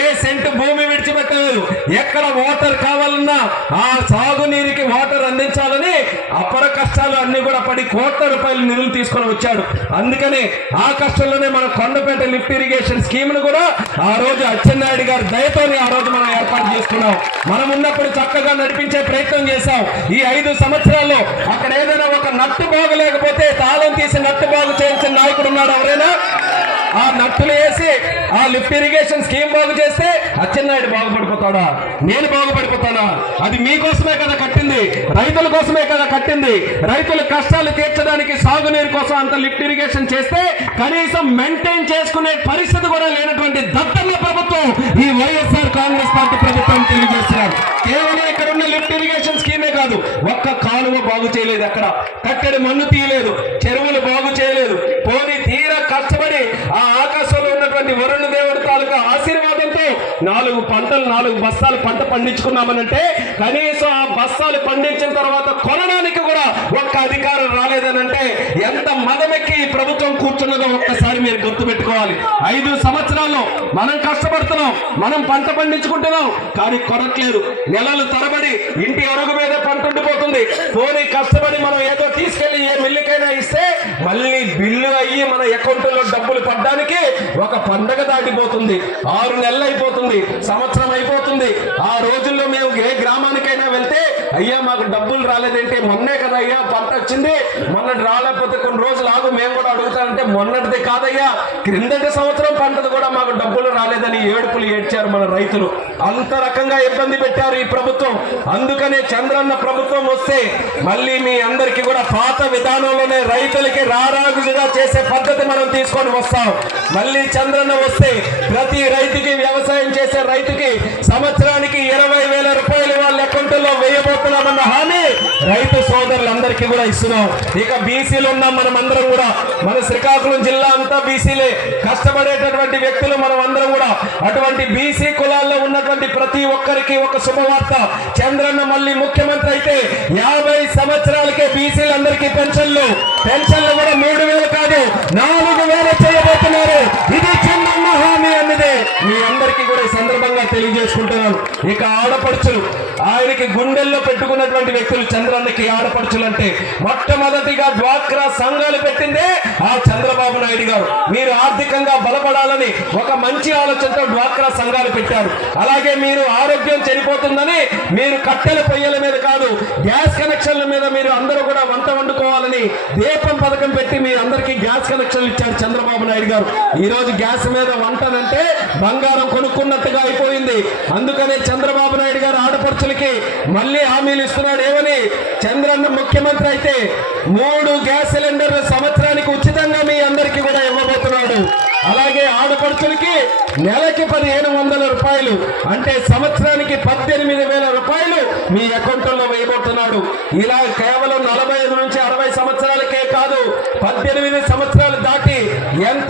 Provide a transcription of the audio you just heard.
ఏ scent భూమి విడిచిపెట్టలేదు. ఎక్కడ వాటర్ కావాలన్నా ఆ సాగునీరుకి వాటర్ అందించాలని అపర కష్టాలు అన్ని కూడా పడి కోట్ల రూపాయల నిధులు తీసుకొని వచ్చాడు. అందుకని ఆ కష్టంలోనే మన కొండపేట లిఫ్ట్ ఇరిగేషన్ స్కీమ్ ను కూడా ఆ రోజు అచ్చెన్నాయుడు గారి దయతోని ఆ రోజు మనం ఏర్పాటు చేసుకున్నాం. మనం ఉన్నప్పుడు చక్కగా నడిపించే ప్రయత్నం చేశాం. ఈ 5 సంవత్సరాల్లో అక్కడ ఏదైనా ఒక నట్టు బాగలేకపోతే తాళం తీసి నట్టు బాగు చేయించిన నాయకుడు ఉన్నాడు ఎవరైనా? ఆ నట్టులు వేసి ఆ లిఫ్ట్ ఇరిగేషన్ స్కీమ్ బాగు చేస్తే అచ్చెన్నాయుడు బాగుపడిపోతాడా? నేను బాగుపడిపోతానా? అది మీకోసమే కదా కట్టింది, రైతుల కోసమే కదా కట్టింది. రైతుల కష్టాలు తీర్చడానికి సాగునీరు కోసం అంత లిఫ్ట్ ఇరిగేషన్ చేస్తే కనీసం మెయింటైన్ చేసుకునే పరిస్థితి కూడా లేనటువంటి దత్తన్న ప్రభుత్వం ఈ వైఎస్ఆర్ కాంగ్రెస్ పార్టీ ప్రభుత్వం తెలియజేస్తున్నారు. కేవలం ఇక్కడ ఉన్న లిఫ్ట్ ఇరిగేషన్ స్కీమే కాదు, ఒక్క కాలువ బాగు చేయలేదు, అక్కడ కట్టడి మన్ను తీయలేదు, చెరువులు బాగు చేయలేదు. పోనీ తీరా కష్టపడి ఆ ఆకాశంలో ఉన్నటువంటి వరుణ దేవుడి తాలూకా ఆశీర్వాదంతో 4 పంటలు 4 బస్తాలు పంట పండించుకున్నామనంటే కనీసం ఆ బస్తాలు పండించిన తర్వాత కొనడానికి కూడా ఒక్క అధికారం రాలేదనంటే ఎంత మదమెక్కి ఈ ప్రభుత్వం కూర్చున్నదో ఒక్కసారి మీరు గుర్తుపెట్టుకోవాలి. 5 సంవత్సరాల్లో మనం కష్టపడుతున్నాం, మనం పంట పండించుకుంటున్నాం, కానీ కొనట్లేదు. నెలలు తరబడి ఇంటి అరుగు మీద పంట ఉండిపోతుంది. పోనీ కష్టపడి మనం ఏదో తీసుకెళ్లి ఏ మిల్లుకైనా ఇస్తే మళ్ళీ బిల్లు అయ్యి మన అకౌంట్లో డబ్బులు పడ్డానికి ఒక పండగ దాటిపోతుంది, 6 నెలలు అయిపోతుంది, సంవత్సరం అయిపోతుంది. ఆ రోజుల్లో మేము ఏ గ్రామానికైనా వెళ్తే అయ్యా మాకు డబ్బులు రాలేదంటే మొన్నే కదా అయ్యా పంట వచ్చింది, మొన్నటి రాలేకపోతే కొన్ని రోజులు ఆగు మేము కూడా అడుగుతానంటే మొన్నటిది కాదయ్యా క్రిందటి సంవత్సరం పంటది కూడా మాకు డబ్బులు రాలేదని ఏడుపులు ఏడ్చారు మన రైతులు. అంత రకంగా ఇబ్బంది పెట్టారు ఈ ప్రభుత్వం. అందుకనే చంద్రన్న ప్రభుత్వం వస్తే మళ్ళీ మీ అందరికీ కూడా పాత విధానంలోనే రైతులకి రారాజుగా చేసే పద్ధతి మనం తీసుకొని వస్తాం. మళ్ళీ చంద్రన్న వస్తే ప్రతి రైతుకి, వ్యవసాయం చేసే రైతుకి సంవత్సరానికి 20,000 రూపాయలు వాళ్ళ అకౌంట్లో వేయబోతున్నామన్న హామీ రైతు సోదరులందరికీ కూడా ఇస్తున్నాం. ఇక బీసీలు ఉన్నాం మనం అందరం కూడా, మన శ్రీకాకుళం జిల్లా అంతా బీసీలే, కష్టపడేటటువంటి వ్యక్తులు మనం అందరం కూడా. అటువంటి బీసీ కులాల్లో ఉన్నటువంటి ప్రతి ఒక్కరికి ఒక శుభవార్త, చంద్రన్న మళ్ళీ ముఖ్యమంత్రి అయితే 50 సంవత్సరాలకే బీసీలందరికీ పెన్షన్లు కూడా 3,000 కాదు 4,000 చేయబోతున్నారు. ఇది చంద్రన్న హామీ అన్నదే మీ అందరికీ కూడా ఈ సందర్భంగా తెలియజేసుకుంటున్నాను. ఇక ఆడపడుచులు, ఆయనకి గుండెల్లో పెట్టుకున్నటువంటి వ్యక్తులు చంద్రన్నకి ఆడపడుచులు అంటే మొట్టమొదటిగా డ్వాక్రా సంఘాలు పెట్టిందే ఆ చంద్రబాబు నాయుడు గారు. మీరు ఆర్థికంగా బలపడాలని ఒక మంచి ఆలోచనతో డ్వాక్రా సంఘాలు పెట్టారు. అలాగే మీరు ఆరోగ్యం చనిపోతుందని మీరు కట్టెల పొయ్యల మీద కాదు గ్యాస్ కనెక్షన్ల మీద మీరు అందరూ కూడా వంట వండుకోవాలని దీపం పథకం పెట్టి మీ అందరికీ గ్యాస్ కనెక్షన్లు ఇచ్చారు చంద్రబాబు నాయుడు గారు. ఈ రోజు గ్యాస్ మీద వంటనంటే బంగారం కొనుక్కున్నట్టుగా అయిపోయింది. అందుకనే చంద్రబాబు నాయుడు గారు ఆడపడుచులకి మళ్ళీ హామీలు ఇస్తున్నాడు. ఏమని? చంద్రన్న ముఖ్యమంత్రి అయితే 3 గ్యాస్ సిలిండర్లు సంవత్సరానికి ఉచితంగా మీ అందరికీ కూడా ఇవ్వబోతున్నాడు. అలాగే ఆడపడుచులకి నెలకి 1,500 రూపాయలు అంటే సంవత్సరానికి 18,000 రూపాయలు మీ అకౌంట్లో వేయబోతున్నాడు. ఇలా కేవలం 45 నుంచి 60 సంవత్సరాలకే కాదు, 18 సంవత్సరాలు దాటి ఎంత